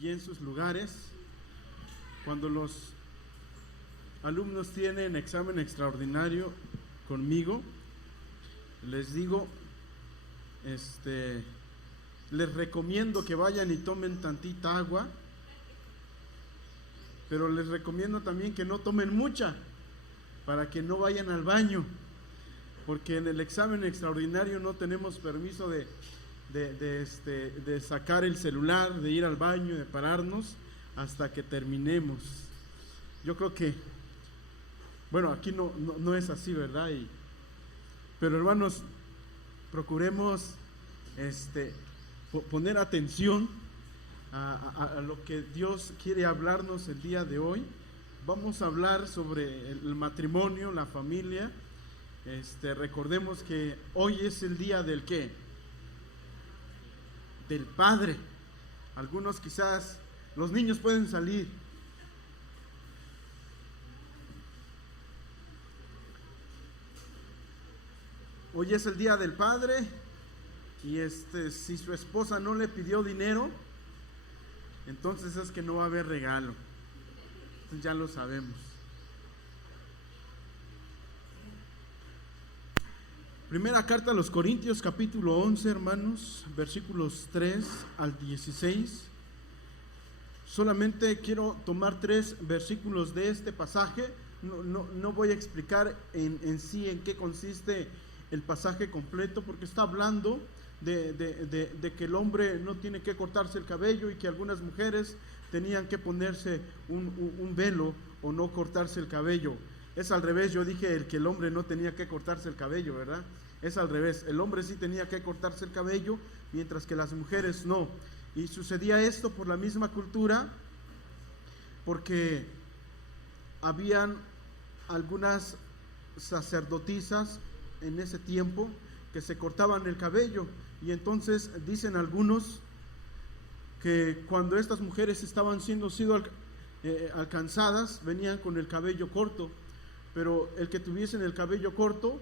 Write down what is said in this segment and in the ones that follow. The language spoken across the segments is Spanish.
allí en sus lugares. Cuando los alumnos tienen examen extraordinario conmigo, les digo, les recomiendo que vayan y tomen tantita agua, pero les recomiendo también que no tomen mucha, para que no vayan al baño, porque en el examen extraordinario no tenemos permiso de sacar el celular, de ir al baño, de pararnos hasta que terminemos. Yo creo que, bueno, aquí no es así, ¿verdad? Pero hermanos, procuremos poner atención a lo que Dios quiere hablarnos el día de hoy. Vamos a hablar sobre el matrimonio, la familia. Recordemos que hoy es el día del ¿qué? Del Padre. Algunos quizás, los niños pueden salir. Hoy es el día del Padre y si su esposa no le pidió dinero, entonces es que no va a haber regalo. Entonces ya lo sabemos. Primera carta a los Corintios, capítulo 11, hermanos, versículos 3 al 16. Solamente quiero tomar 3 versículos de este pasaje. No voy a explicar en sí en qué consiste el pasaje completo, porque está hablando de que el hombre no tiene que cortarse el cabello y que algunas mujeres tenían que ponerse un velo o no cortarse el cabello. Es al revés, yo dije que el hombre no tenía que cortarse el cabello, ¿verdad? Es al revés, el hombre sí tenía que cortarse el cabello, mientras que las mujeres no. Y sucedía esto por la misma cultura, porque habían algunas sacerdotisas en ese tiempo que se cortaban el cabello, y entonces dicen algunos que cuando estas mujeres estaban siendo alcanzadas, venían con el cabello corto, pero el que tuviesen el cabello corto,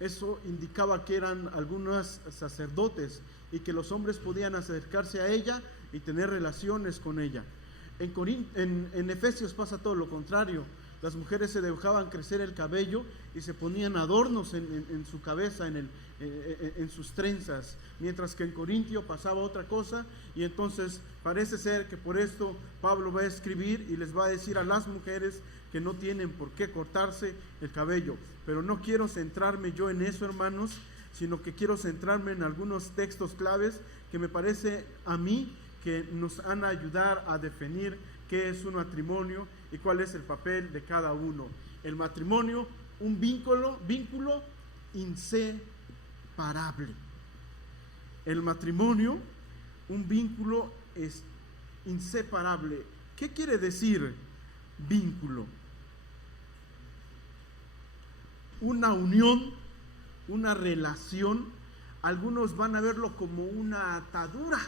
eso indicaba que eran algunos sacerdotes y que los hombres podían acercarse a ella y tener relaciones con ella. En Efesios pasa todo lo contrario. Las mujeres se dejaban crecer el cabello y se ponían adornos en su cabeza, en sus trenzas, mientras que en Corintio pasaba otra cosa. Y entonces parece ser que por esto Pablo va a escribir y les va a decir a las mujeres que no tienen por qué cortarse el cabello. Pero no quiero centrarme yo en eso, hermanos, sino que quiero centrarme en algunos textos claves que me parece a mí que nos van a ayudar a definir qué es un matrimonio y cuál es el papel de cada uno. El matrimonio, un vínculo inseparable. El matrimonio, un vínculo inseparable. ¿Qué quiere decir vínculo? Una unión, una relación. Algunos van a verlo como una atadura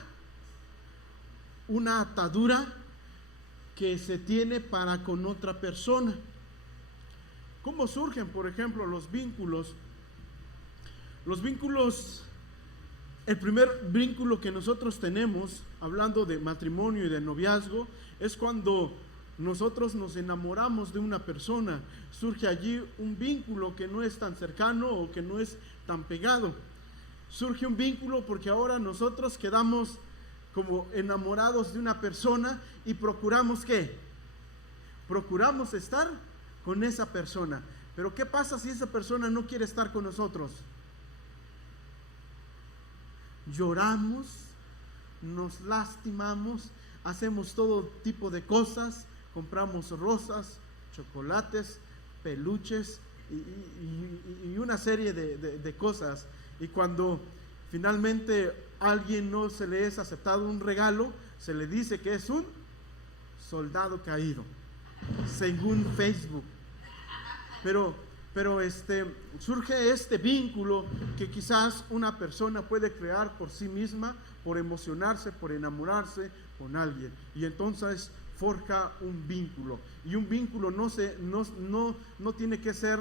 que se tiene para con otra persona. ¿Cómo surgen, por ejemplo, los vínculos? Los vínculos, el primer vínculo que nosotros tenemos, hablando de matrimonio y de noviazgo, es cuando nosotros nos enamoramos de una persona. Surge allí un vínculo que no es tan cercano o que no es tan pegado. Surge un vínculo porque ahora nosotros quedamos como enamorados de una persona y procuramos ¿qué? Procuramos estar con esa persona. Pero ¿qué pasa si esa persona no quiere estar con nosotros? Lloramos, nos lastimamos, hacemos todo tipo de cosas, compramos rosas, chocolates, peluches y una serie de cosas. Y cuando finalmente a alguien no se le es aceptado un regalo, se le dice que es un soldado caído, según Facebook. Pero surge este vínculo que quizás una persona puede crear por sí misma, por emocionarse, por enamorarse con alguien, y entonces forja un vínculo. Y un vínculo no tiene que ser,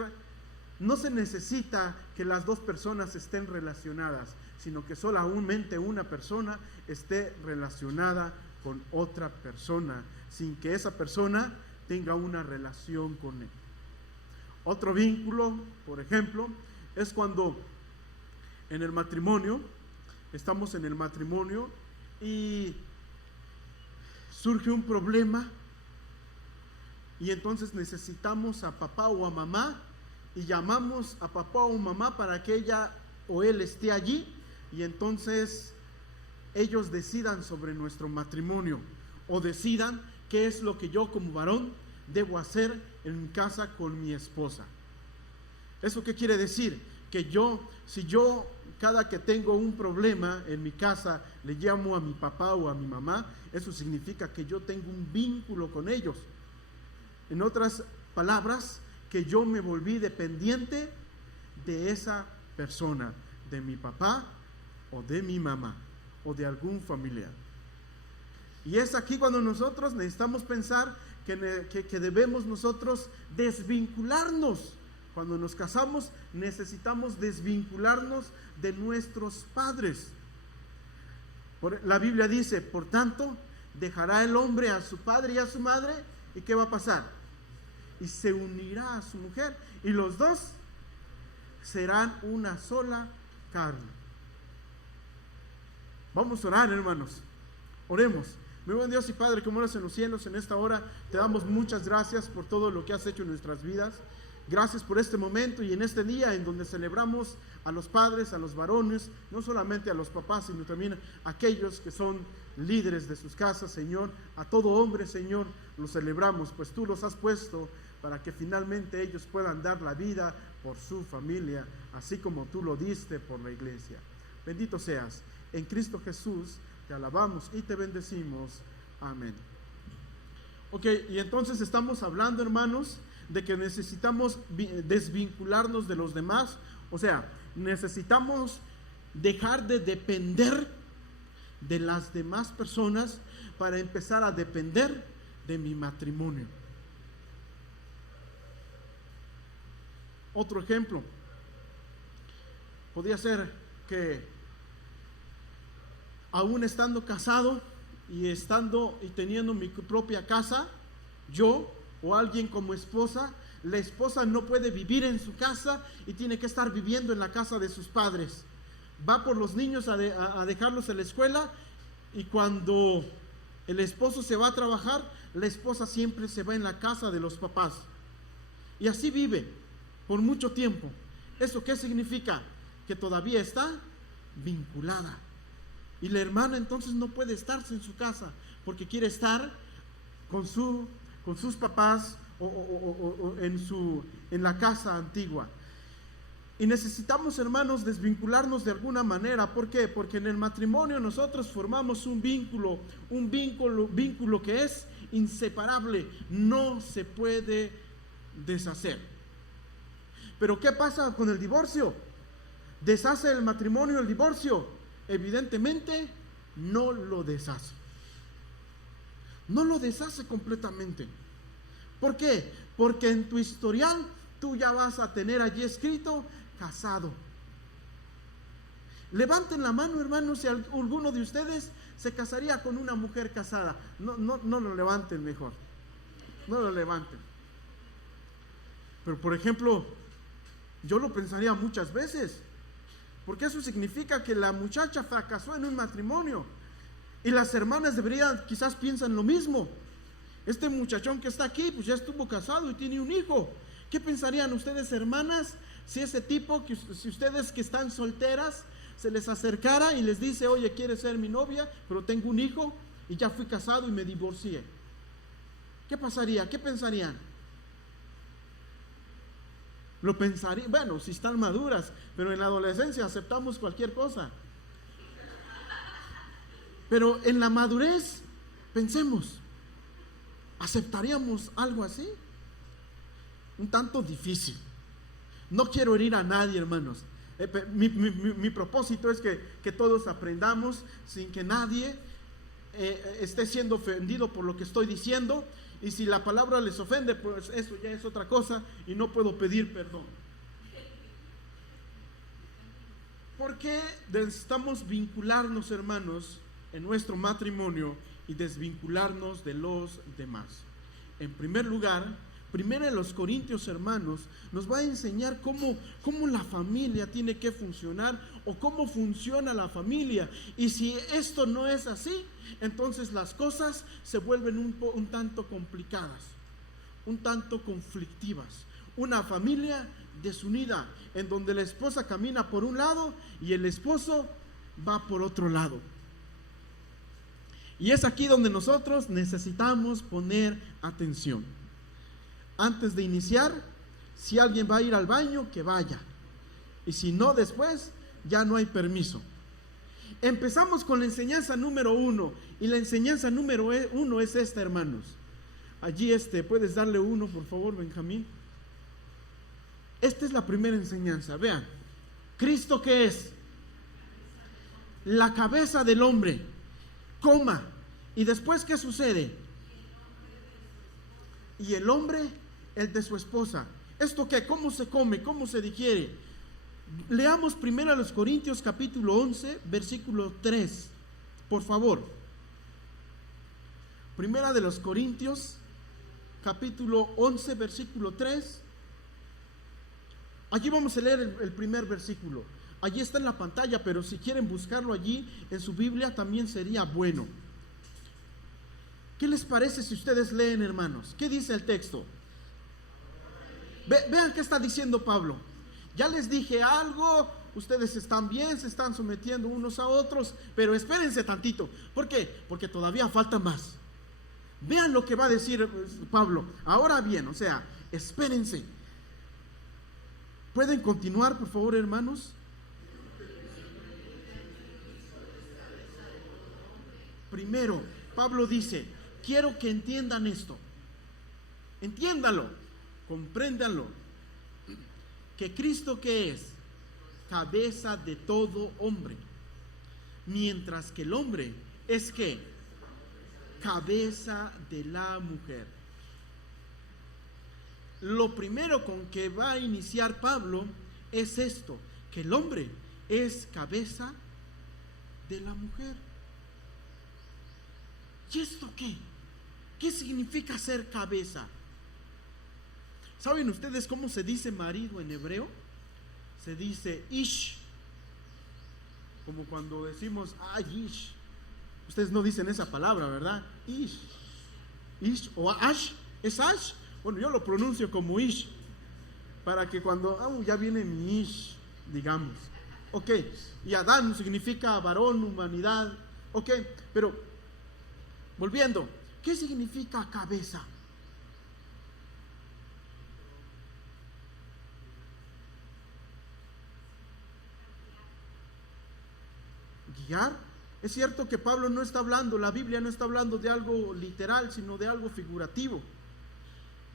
no se necesita que las dos personas estén relacionadas, sino que solamente una persona esté relacionada con otra persona sin que esa persona tenga una relación con él. Otro vínculo, por ejemplo, es cuando en el matrimonio, estamos en el matrimonio y surge un problema y entonces necesitamos a papá o a mamá y llamamos a papá o mamá para que ella o él esté allí y entonces ellos decidan sobre nuestro matrimonio o decidan qué es lo que yo como varón debo hacer en mi casa con mi esposa. ¿Eso qué quiere decir? Que si yo cada que tengo un problema en mi casa le llamo a mi papá o a mi mamá, eso significa que yo tengo un vínculo con ellos. En otras palabras, que yo me volví dependiente de esa persona, de mi papá o de mi mamá o de algún familiar. Y es aquí cuando nosotros necesitamos pensar que debemos nosotros desvincularnos. Cuando nos casamos necesitamos desvincularnos de nuestros padres. La Biblia dice, por tanto, dejará el hombre a su padre y a su madre, ¿y qué va a pasar? Y se unirá a su mujer, y los dos serán una sola carne. Vamos a orar, hermanos. Oremos. Mi buen Dios y Padre, que moras en los cielos, en esta hora te damos muchas gracias por todo lo que has hecho en nuestras vidas. Gracias por este momento y en este día en donde celebramos a los padres, a los varones, no solamente a los papás, sino también a aquellos que son líderes de sus casas, Señor. A todo hombre, Señor, los celebramos, pues tú los has puesto para que finalmente ellos puedan dar la vida por su familia, así como tú lo diste por la iglesia. Bendito seas. En Cristo Jesús te alabamos y te bendecimos. Amén. Ok, y entonces estamos hablando, hermanos, de que necesitamos desvincularnos de los demás. O sea, necesitamos dejar de depender de las demás personas para empezar a depender de mi matrimonio. Otro ejemplo podría ser que aún estando casado y teniendo mi propia casa, yo o alguien como esposa, la esposa no puede vivir en su casa y tiene que estar viviendo en la casa de sus padres. Va por los niños a dejarlos en la escuela y cuando el esposo se va a trabajar, la esposa siempre se va en la casa de los papás. Y así vive por mucho tiempo. ¿Eso qué significa? Que todavía está vinculada. Y la hermana entonces no puede estarse en su casa porque quiere estar con sus papás o en la casa antigua. Y necesitamos, hermanos, desvincularnos de alguna manera. ¿Por qué? Porque en el matrimonio nosotros formamos un vínculo que es inseparable, no se puede deshacer. Pero ¿qué pasa con el divorcio? ¿Deshace el matrimonio el divorcio? Evidentemente no lo deshace. No lo deshace completamente. ¿Por qué? Porque en tu historial tú ya vas a tener allí escrito casado. Levanten la mano, hermanos, si alguno de ustedes se casaría con una mujer casada. No lo levanten mejor. No lo levanten. Pero por ejemplo, yo lo pensaría muchas veces. Porque eso significa que la muchacha fracasó en un matrimonio. Y las hermanas quizás piensan lo mismo. Este muchachón que está aquí, pues ya estuvo casado y tiene un hijo. ¿Qué pensarían ustedes, hermanas, si ese tipo, si ustedes que están solteras, se les acercara y les dice, oye, ¿quieres ser mi novia? Pero tengo un hijo y ya fui casado y me divorcié. ¿Qué pasaría? ¿Qué pensarían? Lo pensaría, bueno, si están maduras, pero en la adolescencia aceptamos cualquier cosa. Pero en la madurez, pensemos, ¿aceptaríamos algo así? Un tanto difícil. No quiero herir a nadie, hermanos. Mi propósito es que todos aprendamos sin que nadie esté siendo ofendido por lo que estoy diciendo. Y si la palabra les ofende, pues eso ya es otra cosa y no puedo pedir perdón. ¿Por qué necesitamos vincularnos, hermanos, en nuestro matrimonio y desvincularnos de los demás. En primer lugar, primero en los Corintios, hermanos, nos va a enseñar cómo la familia tiene que funcionar o cómo funciona la familia. Y si esto no es así, entonces las cosas se vuelven un tanto complicadas, un tanto conflictivas. Una familia desunida, en donde la esposa camina por un lado y el esposo va por otro lado. Y es aquí donde nosotros necesitamos poner atención. Antes de iniciar, si alguien va a ir al baño, que vaya. Y si no, después ya no hay permiso. Empezamos con la enseñanza número 1. Y la enseñanza número 1 es esta, hermanos. Allí puedes darle 1, por favor, Benjamín. Esta es la primera enseñanza. Vean, ¿Cristo qué es? La cabeza del hombre, coma. Y después, ¿qué sucede? Y el hombre, el de su esposa. ¿Esto qué? ¿Cómo se come? ¿Cómo se digiere? Leamos primero a los Corintios capítulo 11, versículo 3. Por favor. Primera de los Corintios, capítulo 11, versículo 3. Allí vamos a leer el primer versículo. Allí está en la pantalla, pero si quieren buscarlo allí en su Biblia también sería bueno. ¿Qué les parece si ustedes leen, hermanos? ¿Qué dice el texto? Vean qué está diciendo Pablo. Ya les dije algo, ustedes están bien, se están sometiendo unos a otros, pero espérense tantito. ¿Por qué? Porque todavía falta más. Vean lo que va a decir Pablo. Ahora bien, espérense. ¿Pueden continuar, por favor, hermanos? Primero, Pablo dice, quiero que entiendan esto. Entiéndanlo, compréndanlo. Que Cristo, ¿qué es? Cabeza de todo hombre. Mientras que el hombre es ¿qué? Cabeza de la mujer. Lo primero con que va a iniciar Pablo es esto, que el hombre es cabeza de la mujer. ¿Y esto qué? ¿Qué significa ser cabeza? ¿Saben ustedes cómo se dice marido en hebreo? Se dice ish. Como cuando decimos ish. Ustedes no dicen esa palabra, ¿verdad? Ish. Ish o ash. ¿Es ash? Bueno, yo lo pronuncio como ish. Para que cuando, ya viene mi ish, digamos. Ok. Y Adán significa varón, humanidad. Ok. Pero, volviendo, ¿qué significa cabeza? Guiar. Es cierto que Pablo no está hablando, la Biblia no está hablando de algo literal, sino de algo figurativo.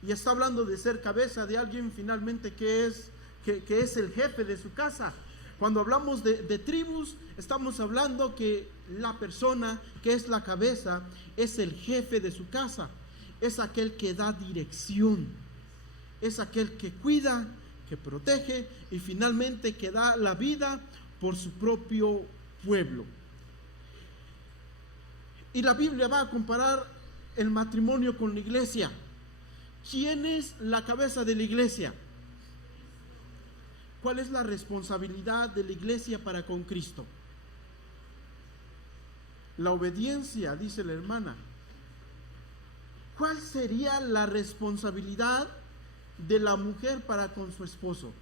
Y está hablando de ser cabeza de alguien finalmente que es el jefe de su casa. Cuando hablamos de tribus, estamos hablando que la persona que es la cabeza es el jefe de su casa. Es aquel que da dirección. Es aquel que cuida, que protege y finalmente que da la vida por su propio pueblo. Y la Biblia va a comparar el matrimonio con la iglesia. ¿Quién es la cabeza de la iglesia? ¿Cuál es la responsabilidad de la iglesia para con Cristo? La obediencia, dice la hermana. ¿Cuál sería la responsabilidad de la mujer para con su esposo?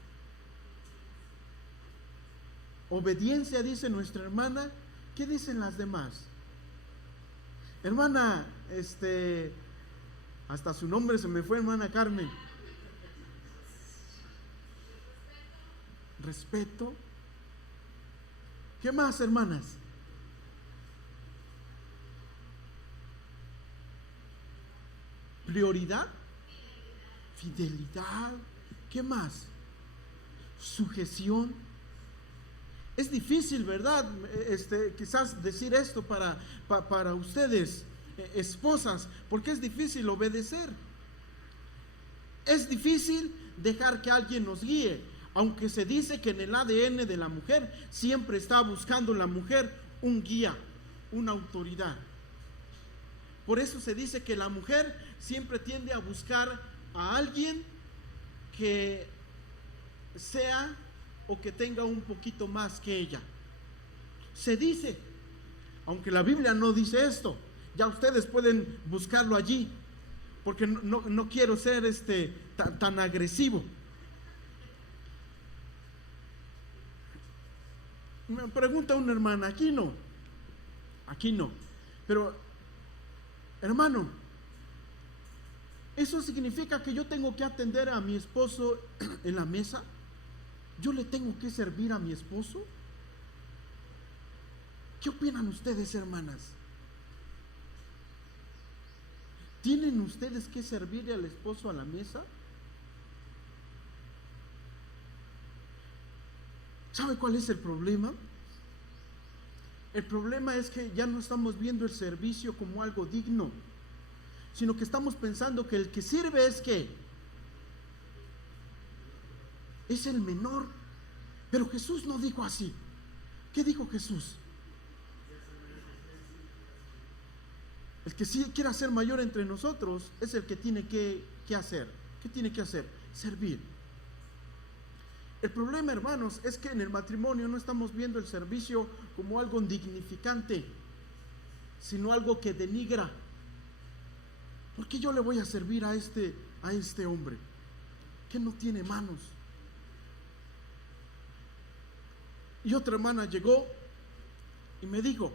Obediencia, dice nuestra hermana. ¿Qué dicen las demás? Hermana, hasta su nombre se me fue, hermana Carmen. Respeto. ¿Qué más, hermanas? Prioridad. Fidelidad. ¿Qué más? Sujeción. Es difícil, ¿verdad? Quizás decir esto para ustedes, esposas, porque es difícil obedecer. Es difícil dejar que alguien nos guíe, aunque se dice que en el ADN de la mujer siempre está buscando la mujer un guía, una autoridad. Por eso se dice que la mujer siempre tiende a buscar a alguien que sea o que tenga un poquito más que ella. Se dice, aunque la Biblia no dice esto, ya ustedes pueden buscarlo allí, porque no quiero ser tan agresivo. Me pregunta una hermana, aquí no, pero hermano, ¿eso significa que yo tengo que atender a mi esposo en la mesa? ¿Yo le tengo que servir a mi esposo? ¿Qué opinan ustedes, hermanas? ¿Tienen ustedes que servirle al esposo a la mesa? ¿Sabe cuál es el problema? El problema es que ya no estamos viendo el servicio como algo digno, sino que estamos pensando que el que sirve es el menor. Pero Jesús no dijo así. ¿Qué dijo Jesús? El que sí quiera ser mayor entre nosotros es el que tiene que hacer. ¿Qué tiene que hacer? Servir. El problema, hermanos, es que en el matrimonio no estamos viendo el servicio como algo dignificante, sino algo que denigra. ¿Por qué yo le voy a servir a este hombre que no tiene manos? Y otra hermana llegó y me dijo,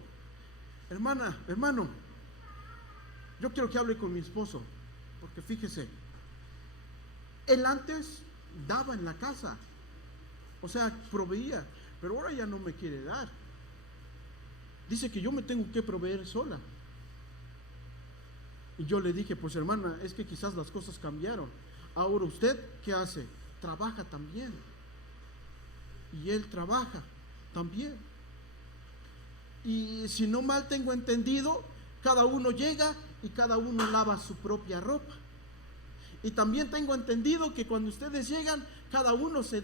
hermano, yo quiero que hable con mi esposo, porque fíjese, él antes daba en la casa, o sea, proveía, pero ahora ya no me quiere dar. Dice que yo me tengo que proveer sola. Y yo le dije, pues hermana, es que quizás las cosas cambiaron. Ahora usted, ¿qué hace? Trabaja también. Y él trabaja también. Y si no mal tengo entendido, cada uno llega y cada uno lava su propia ropa. Y también tengo entendido que cuando ustedes llegan, cada uno se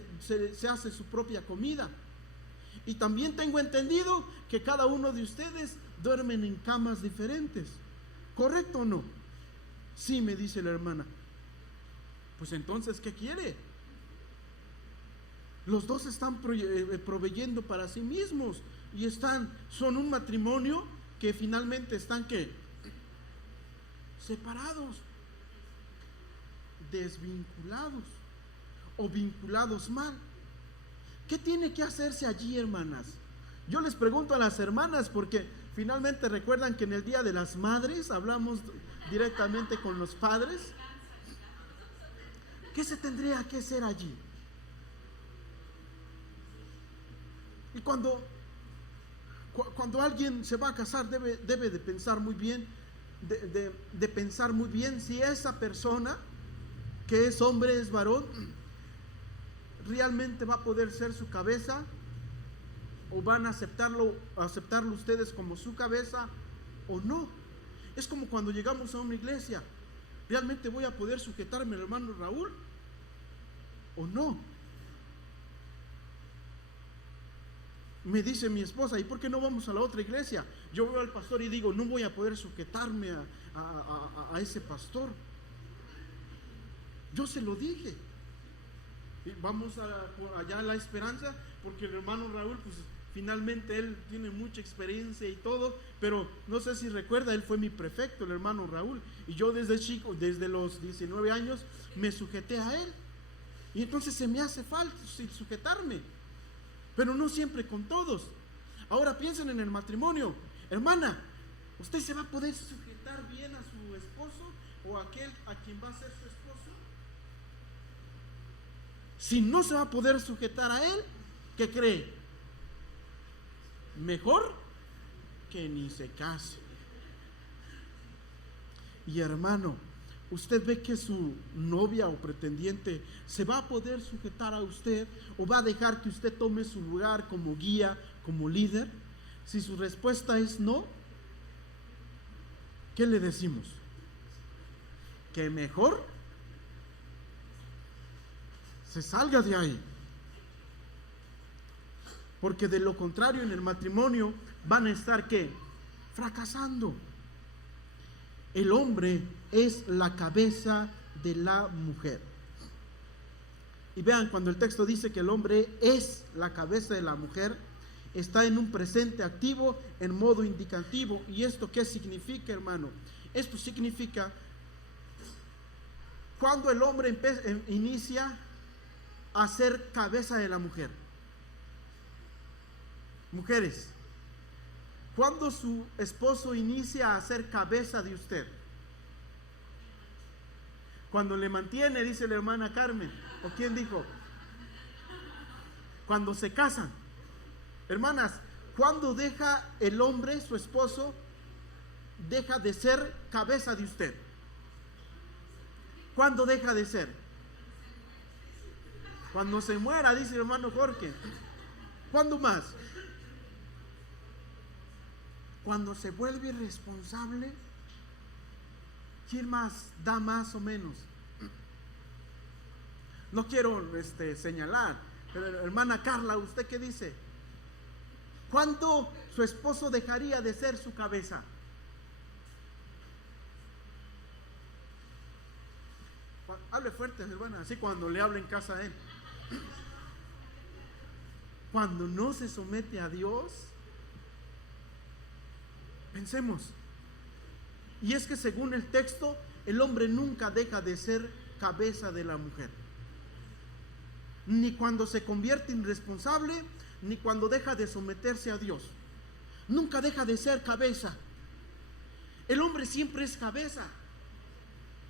hace su propia comida. Y también tengo entendido que cada uno de ustedes duermen en camas diferentes. ¿Correcto o no? Sí, me dice la hermana. Pues entonces, ¿qué quiere? Los dos están proveyendo para sí mismos y son un matrimonio que finalmente están separados, desvinculados o vinculados mal. ¿Qué tiene que hacerse allí, hermanas? Yo les pregunto a las hermanas porque finalmente recuerdan que en el Día de las Madres hablamos directamente con los padres. ¿Qué se tendría que hacer allí? Y cuando alguien se va a casar debe de pensar muy bien, de pensar muy bien si esa persona que es hombre, es varón, realmente va a poder ser su cabeza, o van a aceptarlo ustedes como su cabeza o no. Es como cuando llegamos a una iglesia, ¿realmente voy a poder sujetarme al hermano Raúl o no? Me dice mi esposa, ¿y por qué no vamos a la otra iglesia? Yo veo al pastor y digo, no voy a poder sujetarme a ese pastor. Yo se lo dije. Vamos allá a La Esperanza, porque el hermano Raúl, pues finalmente él tiene mucha experiencia y todo, pero no sé si recuerda, él fue mi prefecto, el hermano Raúl, y yo desde chico, desde los 19 años, me sujeté a él. Y entonces se me hace falta sujetarme, pero no siempre con todos. Ahora piensen en el matrimonio. Hermana, ¿usted se va a poder sujetar bien a su esposo o a aquel a quien va a ser su esposo? Si no se va a poder sujetar a él, ¿qué cree? Mejor que ni se case. Y hermano, ¿usted ve que su novia o pretendiente se va a poder sujetar a usted o va a dejar que usted tome su lugar como guía, como líder? Si su respuesta es no, ¿qué le decimos? Que mejor se salga de ahí. Porque de lo contrario en el matrimonio van a estar ¿qué? fracasando. El hombre es la cabeza de la mujer. Y vean, cuando el texto dice que el hombre es la cabeza de la mujer, está en un presente activo en modo indicativo. ¿Y esto qué significa, hermano? Esto significa cuando el hombre inicia a ser cabeza de la mujer. Mujeres, cuando su esposo inicia a ser cabeza de usted. Cuando le mantiene, dice la hermana Carmen. ¿O quién dijo? Cuando se casan. Hermanas, ¿cuándo deja el hombre, su esposo, deja de ser cabeza de usted? ¿Cuándo deja de ser? Cuando se muera, dice el hermano Jorge. ¿Cuándo más? Cuando se vuelve irresponsable. ¿Quién más da más o menos? No quiero señalar, pero hermana Carla, ¿usted qué dice? ¿Cuándo su esposo dejaría de ser su cabeza? Hable fuerte, hermana, así cuando le habla en casa a él. Cuando no se somete a Dios. Pensemos. Y es que según el texto, el hombre nunca deja de ser cabeza de la mujer. Ni cuando se convierte en irresponsable, ni cuando deja de someterse a Dios. Nunca deja de ser cabeza. El hombre siempre es cabeza.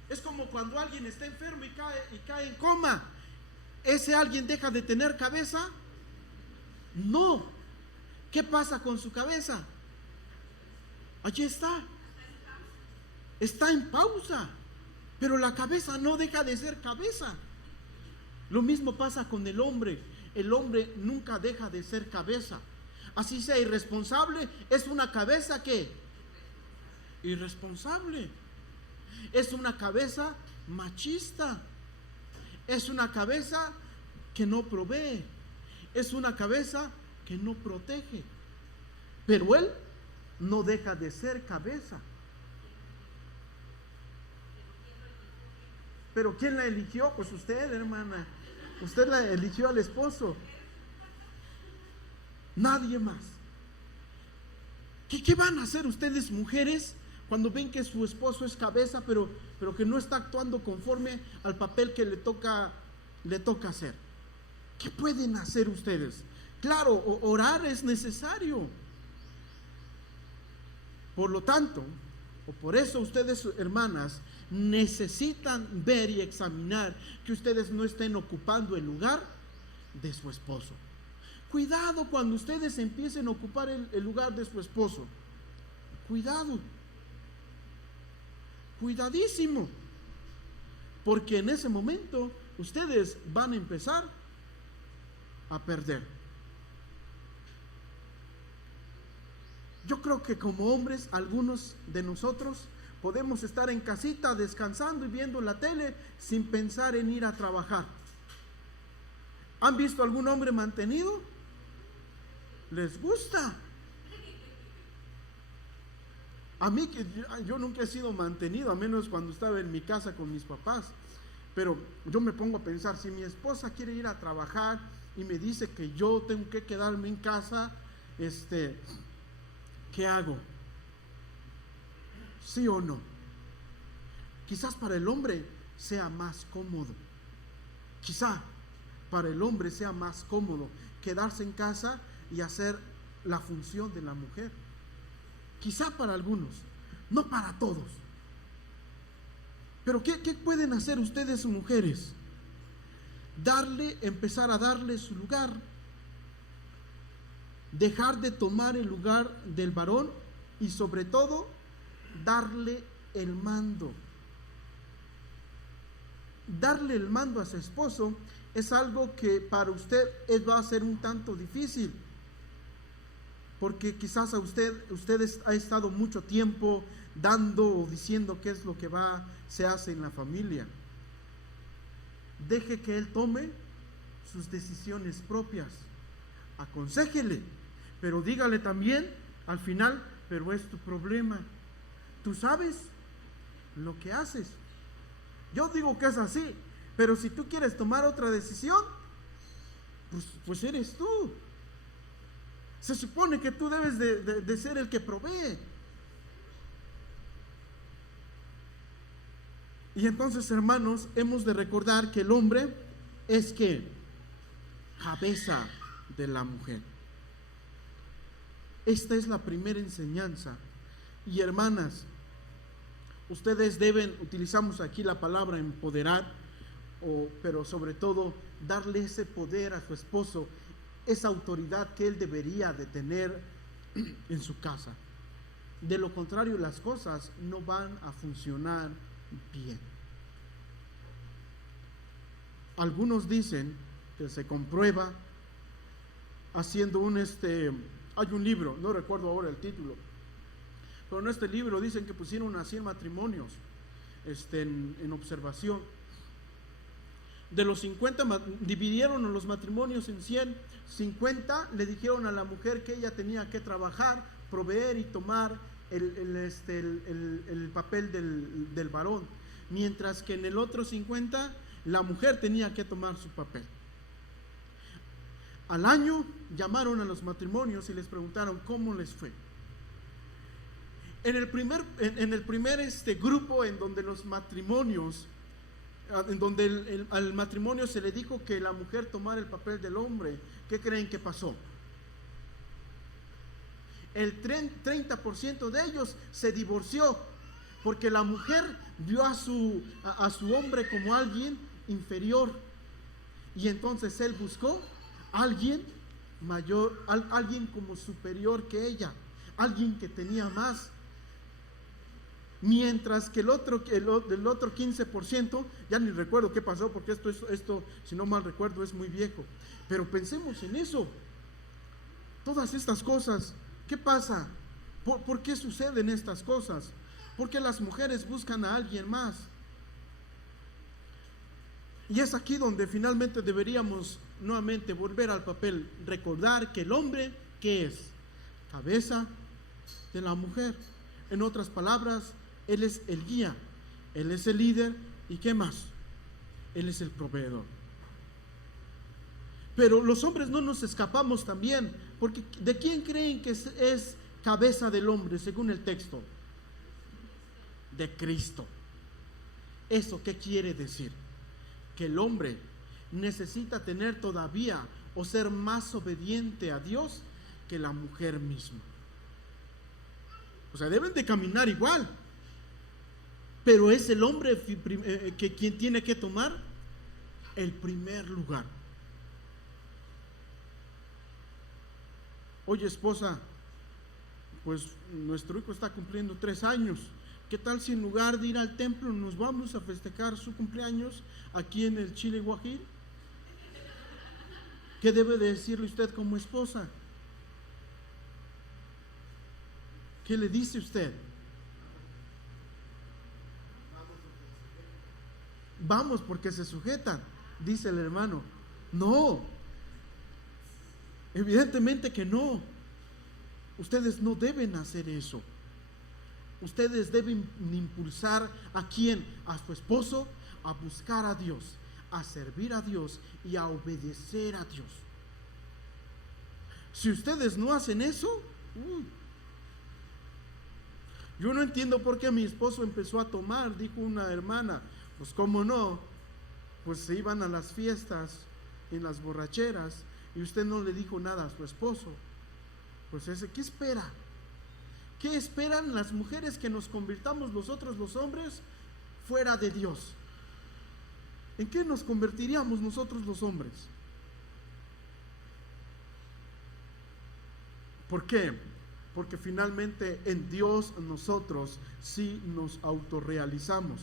Es como cuando alguien está enfermo y cae en coma. ¿Ese alguien deja de tener cabeza? No. ¿Qué pasa con su cabeza? Allí está. Está en pausa. Pero la cabeza no deja de ser cabeza. Lo mismo pasa con el hombre. El hombre nunca deja de ser cabeza. Así sea irresponsable, es una cabeza que irresponsable. Es una cabeza machista. Es una cabeza que no provee. Es una cabeza que no protege. Pero él no deja de ser cabeza. Pero ¿quién la eligió? Pues usted, hermana. Usted la eligió al esposo. Nadie más. ¿Qué van a hacer ustedes, mujeres, cuando ven que su esposo es cabeza, pero que no está actuando conforme al papel que le toca hacer? ¿Qué pueden hacer ustedes? Claro, orar es necesario. Por lo tanto, o por eso ustedes, hermanas, necesitan ver y examinar que ustedes no estén ocupando el lugar de su esposo. Cuidado cuando ustedes empiecen a ocupar el lugar de su esposo. Cuidado. Cuidadísimo. Porque en ese momento ustedes van a empezar a perder. Yo creo que como hombres, algunos de nosotros podemos estar en casita descansando y viendo la tele sin pensar en ir a trabajar. ¿Han visto algún hombre mantenido? Les gusta. A mí, que yo nunca he sido mantenido, a menos cuando estaba en mi casa con mis papás. Pero yo me pongo a pensar, si mi esposa quiere ir a trabajar y me dice que yo tengo que quedarme en casa, ¿qué hago? ¿Sí o no? Quizás para el hombre sea más cómodo. Quizá para el hombre sea más cómodo quedarse en casa y hacer la función de la mujer. Quizá para algunos, no para todos. Pero ¿qué pueden hacer ustedes, mujeres? Empezar a darle su lugar. Dejar de tomar el lugar del varón y sobre todo darle el mando. Darle el mando a su esposo es algo que para usted va a ser un tanto difícil, porque quizás ustedes ha estado mucho tiempo dando o diciendo qué es lo que se hace en la familia. Deje que él tome sus decisiones propias. Aconséjele, pero dígale también al final pero es tu problema. Tú sabes lo que haces. Yo digo que es así, pero si tú quieres tomar otra decisión, pues eres tú. Se supone que tú debes de ser el que provee. Y entonces, hermanos, hemos de recordar que el hombre es que cabeza de la mujer. Esta es la primera enseñanza. Y hermanas, ustedes deben, utilizamos aquí la palabra empoderar, pero sobre todo darle ese poder a su esposo, esa autoridad que él debería de tener en su casa. De lo contrario, las cosas no van a funcionar bien. Algunos dicen que se comprueba haciendo hay un libro, no recuerdo ahora el título, pero en este libro dicen que pusieron a 100 matrimonios en observación. De los 50 dividieron a los matrimonios en 100. 50 le dijeron a la mujer que ella tenía que trabajar, proveer y tomar el papel del varón, mientras que en el otro 50 la mujer tenía que tomar su papel. Al año llamaron a los matrimonios y les preguntaron cómo les fue. En el primer grupo en donde los matrimonios, en donde al matrimonio se le dijo que la mujer tomara el papel del hombre, ¿qué creen que pasó? El 30% de ellos se divorció porque la mujer vio a su hombre como alguien inferior, y entonces él buscó a alguien mayor, alguien como superior que ella, alguien que tenía más. Mientras que el otro 15%, ya ni recuerdo qué pasó, porque esto, si no mal recuerdo, es muy viejo. Pero pensemos en eso. Todas estas cosas, ¿qué pasa? ¿Por qué suceden estas cosas? Porque las mujeres buscan a alguien más. Y es aquí donde finalmente deberíamos nuevamente volver al papel, recordar que el hombre, ¿qué es? Cabeza de la mujer. En otras palabras, él es el guía, él es el líder, ¿y qué más? Él es el proveedor. Pero los hombres no nos escapamos también, porque ¿de quién creen que es cabeza del hombre según el texto? De Cristo. ¿Eso qué quiere decir? Que el hombre necesita tener todavía o ser más obediente a Dios que la mujer misma. O sea, deben de caminar igual, pero es el hombre quien tiene que tomar el primer lugar. Oye, esposa, pues nuestro hijo está cumpliendo 3 años. ¿Qué tal si en lugar de ir al templo nos vamos a festejar su cumpleaños aquí en el Chile Guajir? ¿Qué debe de decirle usted como esposa? ¿Qué le dice usted? Vamos porque se sujetan, dice el hermano. No, evidentemente que no. Ustedes no deben hacer eso. Ustedes deben impulsar ¿a quién? A su esposo a buscar a Dios, a servir a Dios y a obedecer a Dios. Si ustedes no hacen eso, yo no entiendo por qué mi esposo empezó a tomar, dijo una hermana. Pues cómo no, pues se iban a las fiestas, en las borracheras, y usted no le dijo nada a su esposo. Pues ¿qué espera? ¿Qué esperan las mujeres que nos convirtamos nosotros los hombres fuera de Dios? ¿En qué nos convertiríamos nosotros los hombres? ¿Por qué? Porque finalmente en Dios nosotros sí nos autorrealizamos.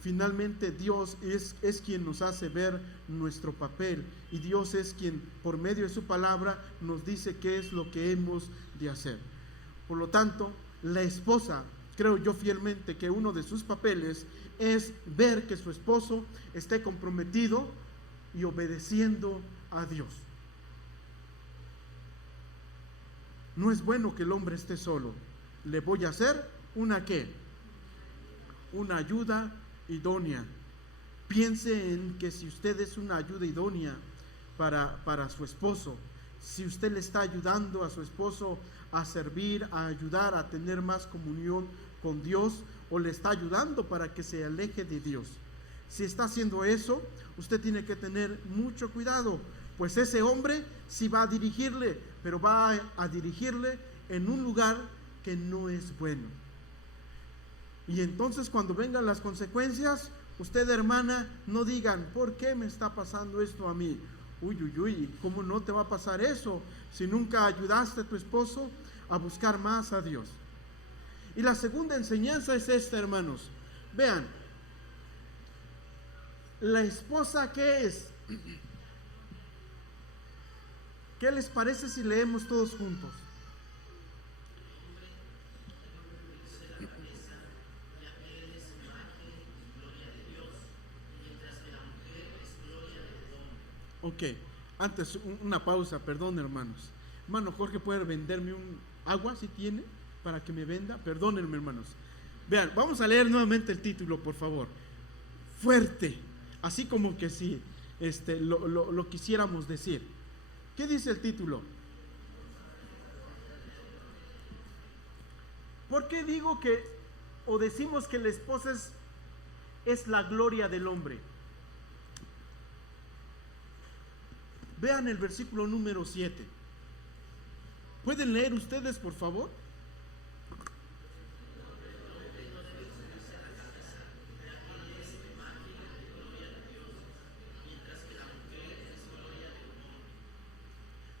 Finalmente Dios es quien nos hace ver nuestro papel, y Dios es quien por medio de su palabra nos dice qué es lo que hemos de hacer. Por lo tanto, la esposa, creo yo fielmente que uno de sus papeles es ver que su esposo esté comprometido y obedeciendo a Dios. No es bueno que el hombre esté solo. Le voy a hacer una ¿qué? Una ayuda idónea. Piense en que si usted es una ayuda idónea para su esposo, si usted le está ayudando a su esposo a servir, a ayudar, a tener más comunión con Dios, o le está ayudando para que se aleje de Dios. Si está haciendo eso, usted tiene que tener mucho cuidado, pues ese hombre sí va a dirigirle, pero va a dirigirle en un lugar que no es bueno. Y entonces cuando vengan las consecuencias, usted, hermana, no digan, ¿por qué me está pasando esto a mí? Uy, uy, uy, ¿cómo no te va a pasar eso si nunca ayudaste a tu esposo a buscar más a Dios? Y la segunda enseñanza es esta, hermanos. Vean, la esposa, ¿qué es? ¿Qué les parece si leemos todos juntos? Ok, antes una pausa, perdón, hermanos. Hermano Jorge, ¿puede venderme un agua si tiene para que me venda? Perdónenme, hermanos. Vean, vamos a leer nuevamente el título, por favor. Fuerte, así como que si lo quisiéramos decir. ¿Qué dice el título? ¿Por qué digo que, o decimos que la esposa es la gloria del hombre? Vean el versículo número 7. ¿Pueden leer ustedes, por favor?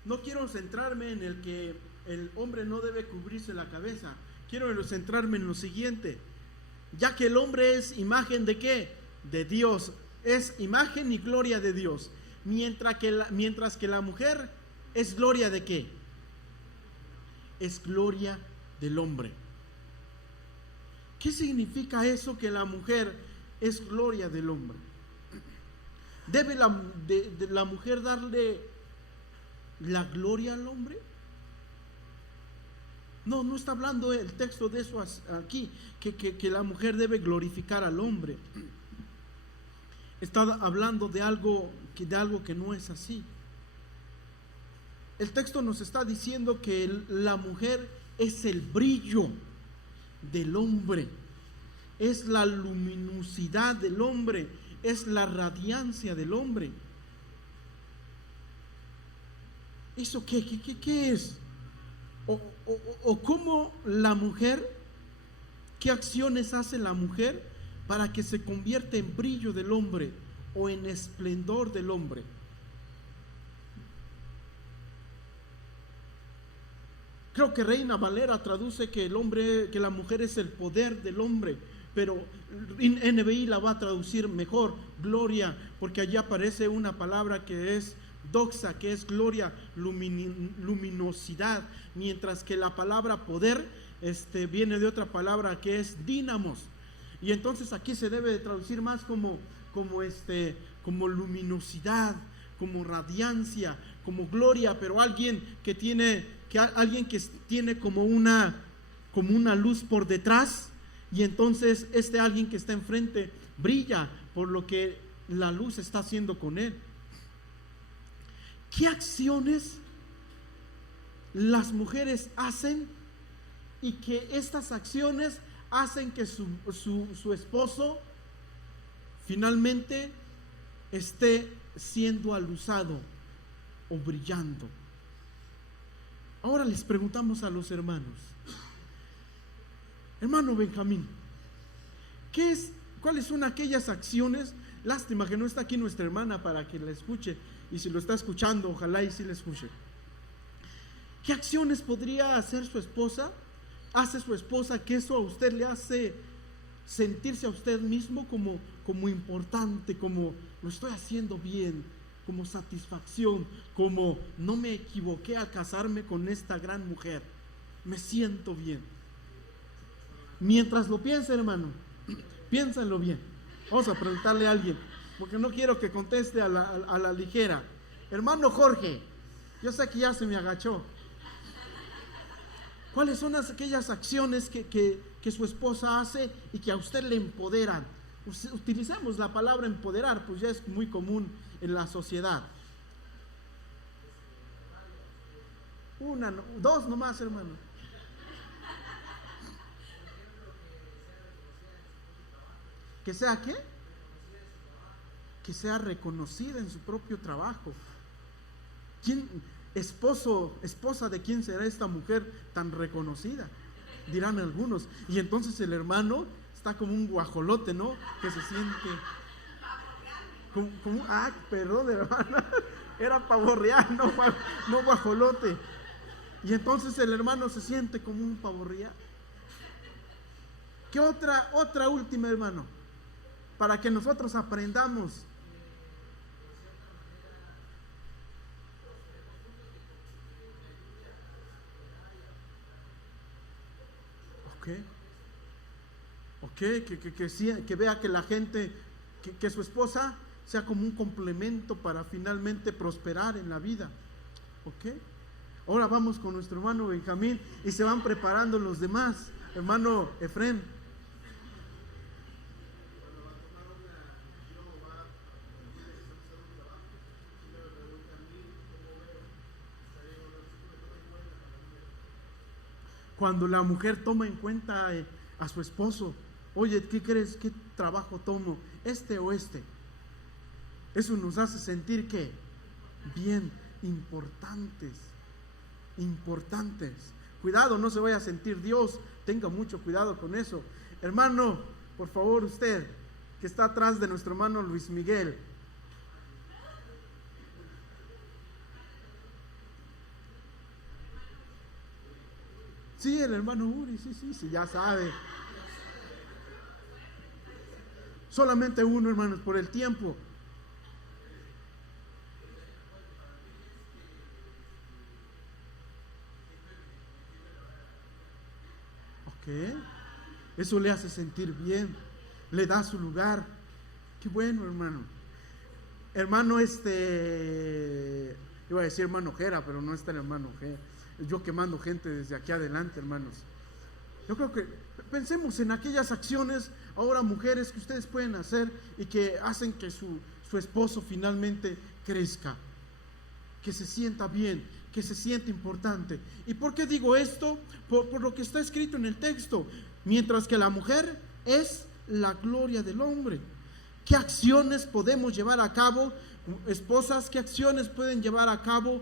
No quiero centrarme en el que el hombre no debe cubrirse la cabeza. Quiero centrarme en lo siguiente. Ya que el hombre es imagen de ¿qué? De Dios. Es imagen y gloria de Dios. Mientras que la mujer es gloria de ¿qué? Es gloria del hombre. ¿Qué significa eso, que la mujer es gloria del hombre? ¿Debe la mujer darle la gloria al hombre? No, no está hablando el texto de eso aquí, que la mujer debe glorificar al hombre. Está hablando de algo que no es así. El texto nos está diciendo que la mujer es el brillo del hombre, es la luminosidad del hombre, es la radiancia del hombre. ¿Eso qué es? O cómo la mujer, ¿qué acciones hace la mujer para que se convierta en brillo del hombre o en esplendor del hombre? Creo que Reina Valera traduce que la mujer es el poder del hombre, pero NBI la va a traducir mejor, gloria, porque allí aparece una palabra que es doxa, que es gloria, luminosidad, mientras que la palabra poder viene de otra palabra que es dínamos. Y entonces aquí se debe de traducir más como luminosidad, como radiancia, como gloria, pero alguien que tiene como una luz por detrás, y entonces alguien que está enfrente brilla por lo que la luz está haciendo con él. ¿Qué acciones las mujeres hacen y que estas acciones hacen que su esposo finalmente esté siendo aluzado o brillando? Ahora les preguntamos a los hermanos. Hermano Benjamín, ¿cuáles son aquellas acciones? Lástima que no está aquí nuestra hermana para que la escuche, y si lo está escuchando, ojalá y sí la escuche. ¿Qué acciones podría hacer su esposa? ¿Hace su esposa que eso a usted le hace sentirse a usted mismo como importante, como lo estoy haciendo bien, como satisfacción, como no me equivoqué al casarme con esta gran mujer, me siento bien? Mientras lo piense, hermano, piénsenlo bien. Vamos a preguntarle a alguien, porque no quiero que conteste a la ligera. Hermano Jorge, yo sé que ya se me agachó. ¿Cuáles son aquellas acciones que su esposa hace y que a usted le empoderan? Utilizamos la palabra empoderar, pues ya es muy común en la sociedad. Dos nomás, hermano. ¿Que sea qué? Que sea reconocida en su propio trabajo. ¿Quién, esposa de quién será esta mujer tan reconocida? Dirán algunos. Y entonces el hermano está como un guajolote, ¿no? Que se siente perdón, hermano, era pavo real, no guajolote. Y entonces el hermano se siente como un pavo real. ¿Qué otra última, hermano? Para que nosotros aprendamos. Que vea que la gente, que su esposa sea como un complemento para finalmente prosperar en la vida. ¿Ok? Ahora vamos con nuestro hermano Benjamín y se van preparando los demás. Hermano Efrén. Cuando la mujer toma en cuenta a su esposo, oye, ¿qué crees? ¿Qué trabajo tomo? ¿Este o este? Eso nos hace sentir que bien, importantes. Cuidado, no se vaya a sentir Dios. Tenga mucho cuidado con eso. Hermano, por favor, usted que está atrás de nuestro hermano Luis Miguel. Sí, el hermano Uri, sí, ya sabe. Solamente uno, hermanos, por el tiempo. Ok. Eso le hace sentir bien. Le da su lugar. Qué bueno, hermano. Hermano, iba a decir hermano Jera, pero no está el hermano Jera. Yo quemando gente desde aquí adelante, hermanos. Yo creo que pensemos en aquellas acciones, ahora mujeres, que ustedes pueden hacer y que hacen que su esposo finalmente crezca, que se sienta bien, que se sienta importante. ¿Y por qué digo esto? Por lo que está escrito en el texto. Mientras que la mujer es la gloria del hombre. ¿Qué acciones podemos llevar a cabo, esposas? ¿Qué acciones pueden llevar a cabo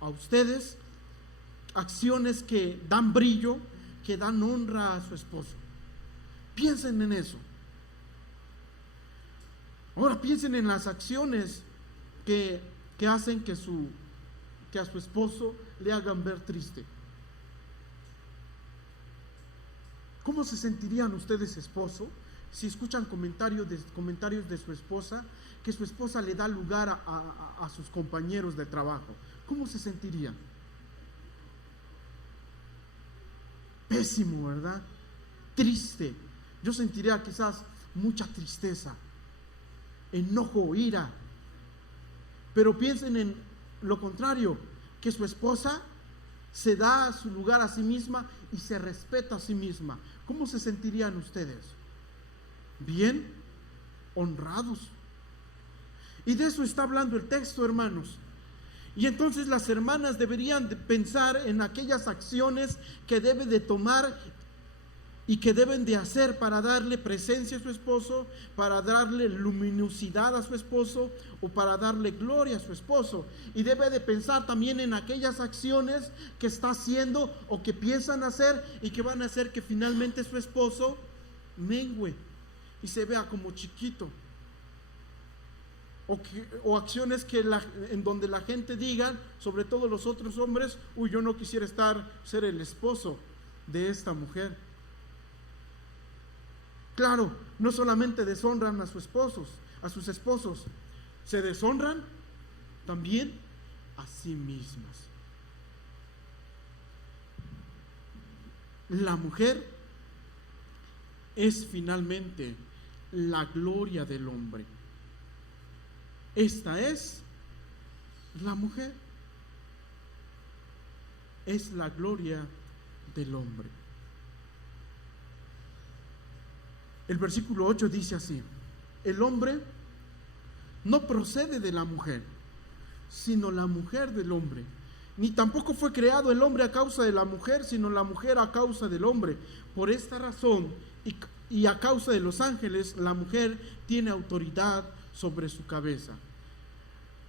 a ustedes? Acciones que dan brillo, que dan honra a su esposo. Piensen en eso. Ahora piensen en las acciones que hacen que a su esposo le hagan ver triste. ¿Cómo se sentirían ustedes, esposo, si escuchan comentarios de su esposa, que su esposa le da lugar a sus compañeros de trabajo? ¿Cómo se sentirían? Pésimo, ¿verdad? Triste. Yo sentiría quizás mucha tristeza, enojo, ira. Pero piensen en lo contrario, que su esposa se da su lugar a sí misma y se respeta a sí misma. ¿Cómo se sentirían ustedes? Bien, honrados. Y de eso está hablando el texto, hermanos. Y entonces las hermanas deberían de pensar en aquellas acciones que deben de tomar y que deben de hacer para darle presencia a su esposo, para darle luminosidad a su esposo o para darle gloria a su esposo. Y debe de pensar también en aquellas acciones que está haciendo o que piensan hacer y que van a hacer que finalmente su esposo mengüe y se vea como chiquito. O acciones en donde la gente diga, sobre todo los otros hombres, uy, yo no quisiera ser el esposo de esta mujer. Claro, no solamente deshonran a sus esposos, se deshonran también a sí mismos. La mujer es finalmente la gloria del hombre. Esta es la mujer. Es la gloria del hombre. El versículo 8 dice así: el hombre no procede de la mujer, sino la mujer del hombre. Ni tampoco fue creado el hombre a causa de la mujer, sino la mujer a causa del hombre. Por esta razón y a causa de los ángeles, la mujer tiene autoridad sobre su cabeza.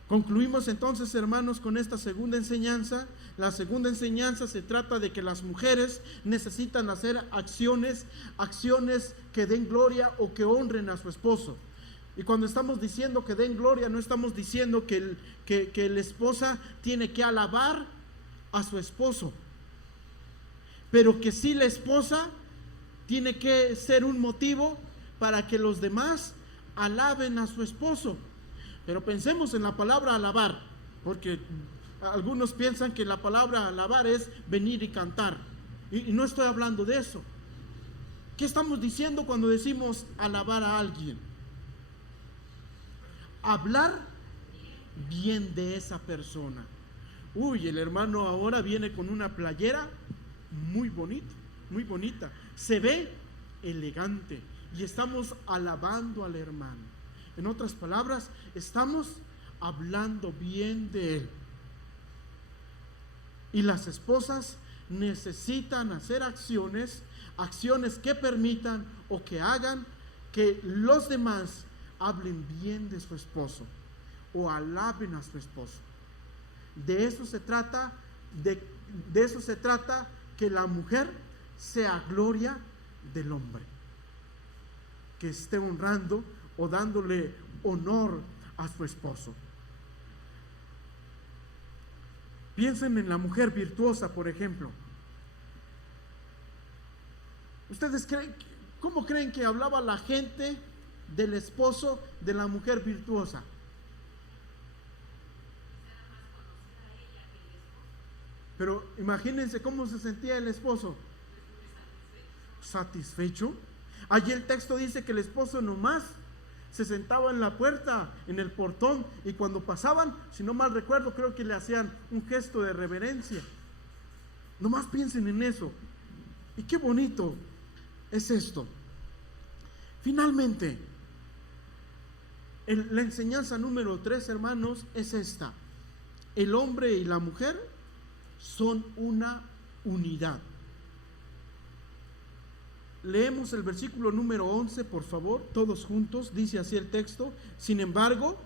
Concluimos entonces, hermanos, con esta segunda enseñanza. La segunda enseñanza se trata de que las mujeres necesitan hacer acciones que den gloria o que honren a su esposo. Y cuando estamos diciendo que den gloria, no estamos diciendo que la esposa tiene que alabar a su esposo, pero que sí la esposa tiene que ser un motivo para que los demás alaben a su esposo. Pero pensemos en la palabra alabar, porque algunos piensan que la palabra alabar es venir y cantar, y no estoy hablando de eso. ¿Qué estamos diciendo cuando decimos alabar a alguien? Hablar bien de esa persona. Uy, el hermano ahora viene con una playera muy bonita, se ve elegante, y estamos alabando al hermano. En otras palabras, estamos hablando bien de él. Y las esposas necesitan hacer acciones que permitan o que hagan que los demás hablen bien de su esposo o alaben a su esposo. De eso se trata, que la mujer sea gloria del hombre, que esté honrando o dándole honor a su esposo. Piensen en la mujer virtuosa, por ejemplo. ¿Ustedes cómo creen que hablaba la gente del esposo de la mujer virtuosa? Pero imagínense cómo se sentía el esposo. Satisfecho. Allí el texto dice que el esposo nomás se sentaba en la puerta, en el portón, y cuando pasaban, si no mal recuerdo, creo que le hacían un gesto de reverencia. Nomás piensen en eso. Y qué bonito es esto. Finalmente, la enseñanza número 3, hermanos, es esta: el hombre y la mujer son una unidad. Leemos el versículo número 11, por favor, todos juntos. Dice así el texto: sin embargo,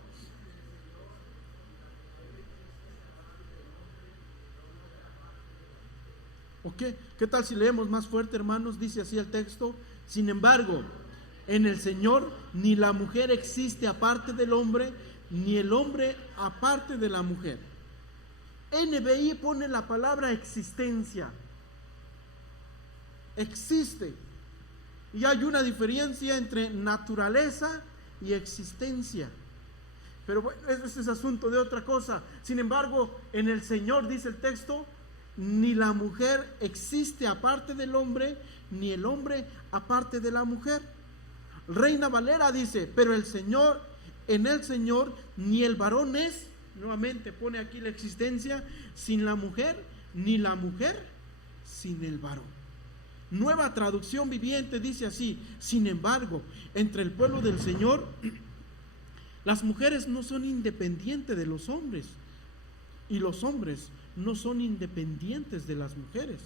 ¿qué tal si leemos más fuerte, hermanos? Dice así el texto: sin embargo, en el Señor ni la mujer existe aparte del hombre, ni el hombre aparte de la mujer. NBI pone la palabra existencia. Existe. Y hay una diferencia entre naturaleza y existencia. Pero bueno, ese es asunto de otra cosa. Sin embargo, en el Señor, dice el texto, ni la mujer existe aparte del hombre, ni el hombre aparte de la mujer. Reina Valera dice: pero el Señor, en el Señor, ni el varón es, nuevamente pone aquí la existencia, sin la mujer, ni la mujer sin el varón. Nueva Traducción Viviente dice así: sin embargo, entre el pueblo del Señor, las mujeres no son independientes de los hombres, y los hombres no son independientes de las mujeres.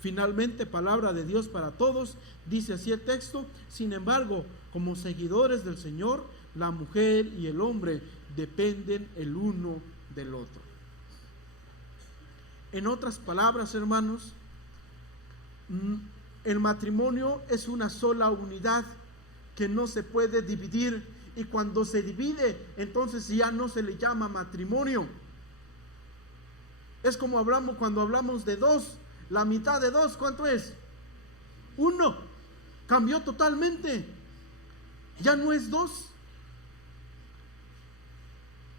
Finalmente, palabra de Dios para todos, dice así el texto: sin embargo, como seguidores del Señor, la mujer y el hombre dependen el uno del otro. En otras palabras, hermanos, el matrimonio es una sola unidad que no se puede dividir, y cuando se divide, entonces ya no se le llama matrimonio. Es como cuando hablamos de dos. La mitad de dos, ¿cuánto es? 1. Cambió totalmente. Ya no es 2.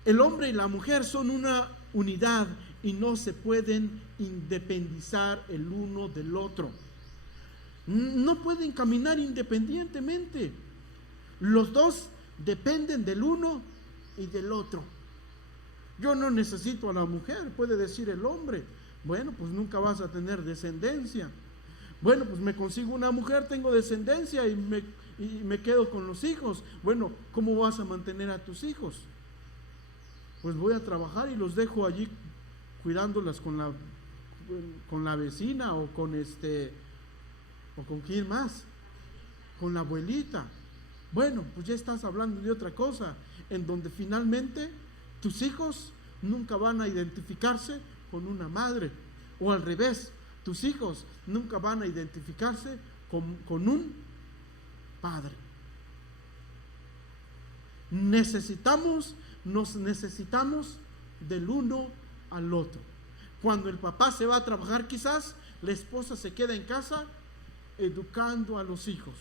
El hombre y la mujer son una unidad y no se pueden independizar el uno del otro. No pueden caminar independientemente. Los dos dependen del uno y del otro. Yo no necesito a la mujer, puede decir el hombre, Bueno, pues nunca vas a tener descendencia. Bueno, pues me consigo una mujer, tengo descendencia y me quedo con los hijos. Bueno, ¿cómo vas a mantener a tus hijos? Pues voy a trabajar y los dejo allí cuidándolas con la vecina o con quién más, con la abuelita. Bueno, pues ya estás hablando de otra cosa, en donde finalmente tus hijos nunca van a identificarse con una madre, o al revés, tus hijos nunca van a identificarse con un padre. Nos necesitamos del uno al otro. Cuando el papá se va a trabajar, quizás la esposa se queda en casa educando a los hijos.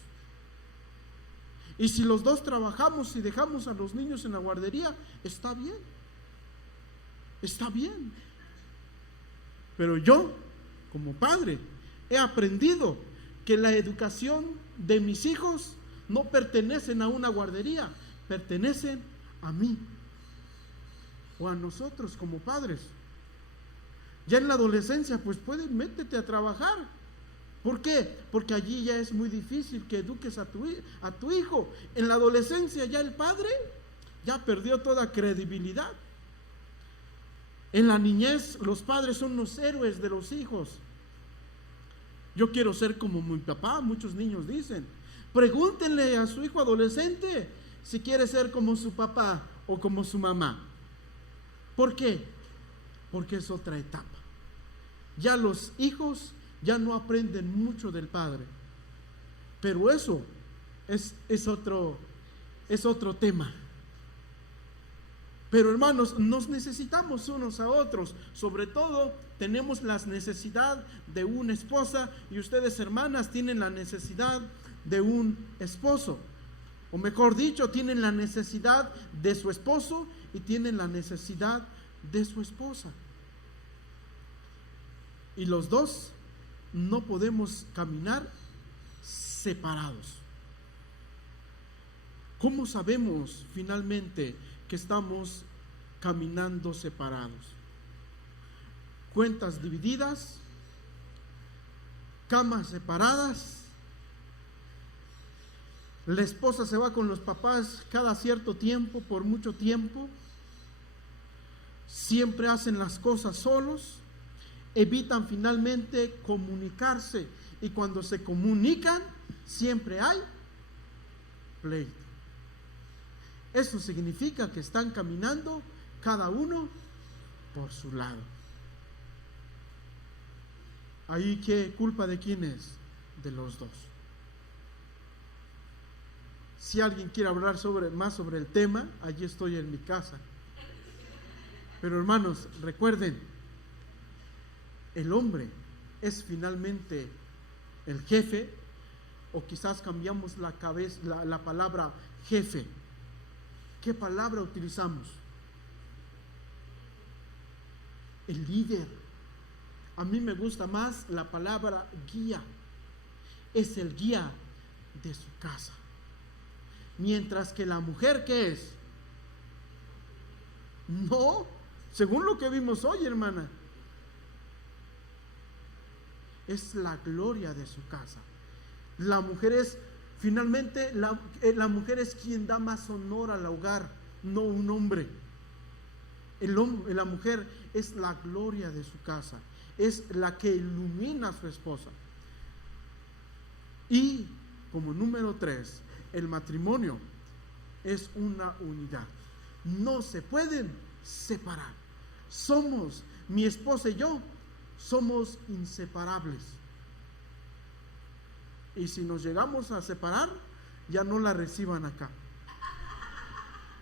Y si los dos trabajamos y dejamos a los niños en la guardería, está bien. Está bien. Pero yo, como padre, he aprendido que la educación de mis hijos no pertenecen a una guardería, pertenecen a mí o a nosotros como padres. Ya en la adolescencia, pues métete a trabajar. ¿Por qué? Porque allí ya es muy difícil que eduques a tu hijo. En la adolescencia ya el padre ya perdió toda credibilidad. En la niñez los padres son los héroes de los hijos. Yo quiero ser como mi papá, muchos niños dicen. Pregúntenle a su hijo adolescente si quiere ser como su papá o como su mamá. ¿Por qué? Porque es otra etapa. Ya los hijos ya no aprenden mucho del padre. Pero eso es otro tema. Pero hermanos, nos necesitamos unos a otros. Sobre todo tenemos la necesidad de una esposa, y ustedes, hermanas, tienen la necesidad de un esposo. O mejor dicho, tienen la necesidad de su esposo y tienen la necesidad de su esposa. Y los dos no podemos caminar separados. ¿Cómo sabemos finalmente que estamos caminando separados? Cuentas divididas, camas separadas, la esposa se va con los papás cada cierto tiempo, por mucho tiempo, siempre hacen las cosas solos, evitan finalmente comunicarse, y cuando se comunican siempre hay pleito. Eso significa que están caminando cada uno por su lado. Ahí, ¿qué culpa de quién es? De los dos. Si alguien quiere hablar más sobre el tema, allí estoy en mi casa. Pero hermanos, recuerden, el hombre es finalmente el jefe, o quizás cambiamos la palabra jefe. ¿Qué palabra utilizamos? El líder. A mí me gusta más la palabra guía. Es el guía de su casa. Mientras que la mujer, ¿qué es? No, según lo que vimos hoy, hermana, es la gloria de su casa. La mujer es, finalmente, la mujer es quien da más honor al hogar, no un hombre. La mujer es la gloria de su casa, es la que ilumina a su esposa. Y como número 3, el matrimonio es una unidad. No se pueden separar. Mi esposa y yo, somos inseparables. Y si nos llegamos a separar, ya no la reciban acá.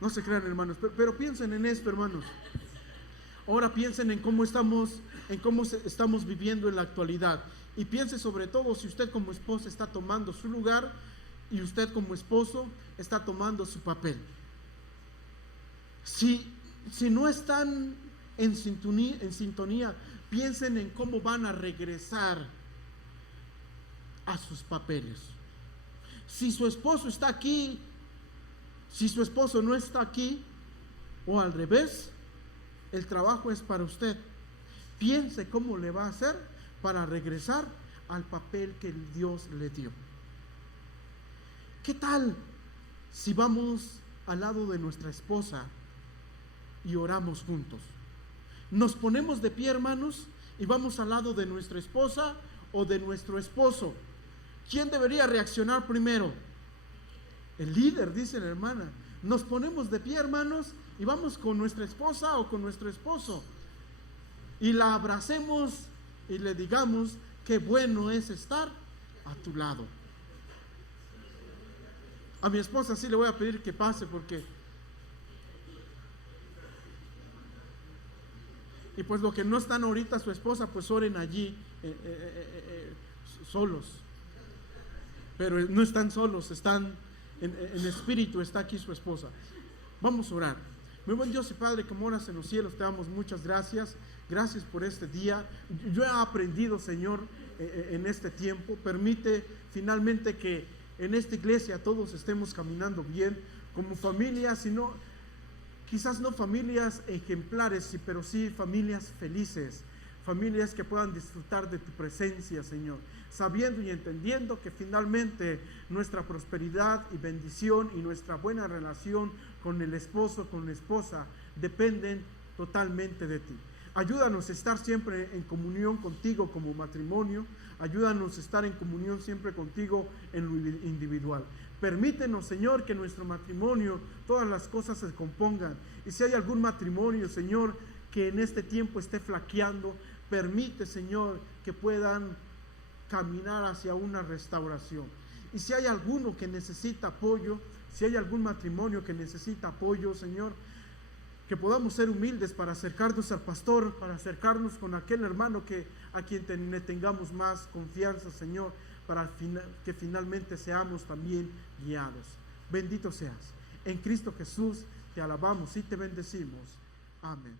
No se crean, hermanos, pero piensen en esto, hermanos. Ahora piensen en cómo estamos viviendo en la actualidad. Y piense sobre todo si usted como esposa está tomando su lugar y usted como esposo está tomando su papel. Si no están en sintonía, piensen en cómo van a regresar a sus papeles. Si su esposo está aquí, si su esposo no está aquí, o al revés, el trabajo es para usted. piense cómo le va a hacer para regresar al papel que Dios le dio. ¿Qué tal si vamos al lado de nuestra esposa y oramos juntos? Nos ponemos de pie, hermanos, y vamos al lado de nuestra esposa o de nuestro esposo. ¿Quién debería reaccionar primero? El líder, dice la hermana. Nos ponemos de pie, hermanos, y vamos con nuestra esposa o con nuestro esposo y la abracemos y le digamos qué bueno es estar a tu lado. A mi esposa sí le voy a pedir que pase, porque y pues lo que no están ahorita su esposa, pues oren allí solos, pero no están solos, están en espíritu, está aquí su esposa. Vamos a orar. Muy buen Dios y Padre, que moras en los cielos, te damos muchas gracias. Gracias por este día. Yo he aprendido, Señor, en este tiempo. Permite finalmente que en esta iglesia todos estemos caminando bien como familias, sino quizás no familias ejemplares, pero sí familias felices, familias que puedan disfrutar de tu presencia, Señor, sabiendo y entendiendo que finalmente nuestra prosperidad y bendición y nuestra buena relación con el esposo, con la esposa, dependen totalmente de ti. Ayúdanos a estar siempre en comunión contigo como matrimonio. Ayúdanos a estar en comunión siempre contigo en lo individual. Permítenos, Señor, que nuestro matrimonio, todas las cosas se compongan. Y si hay algún matrimonio, Señor, que en este tiempo esté flaqueando, permite, Señor, que puedan caminar hacia una restauración. Y si hay alguno que necesita apoyo, si hay algún matrimonio que necesita apoyo, Señor, que podamos ser humildes para acercarnos al pastor, para acercarnos con aquel hermano a quien le tengamos más confianza, Señor, para que finalmente seamos también guiados. Bendito seas. En Cristo Jesús te alabamos y te bendecimos. Amén.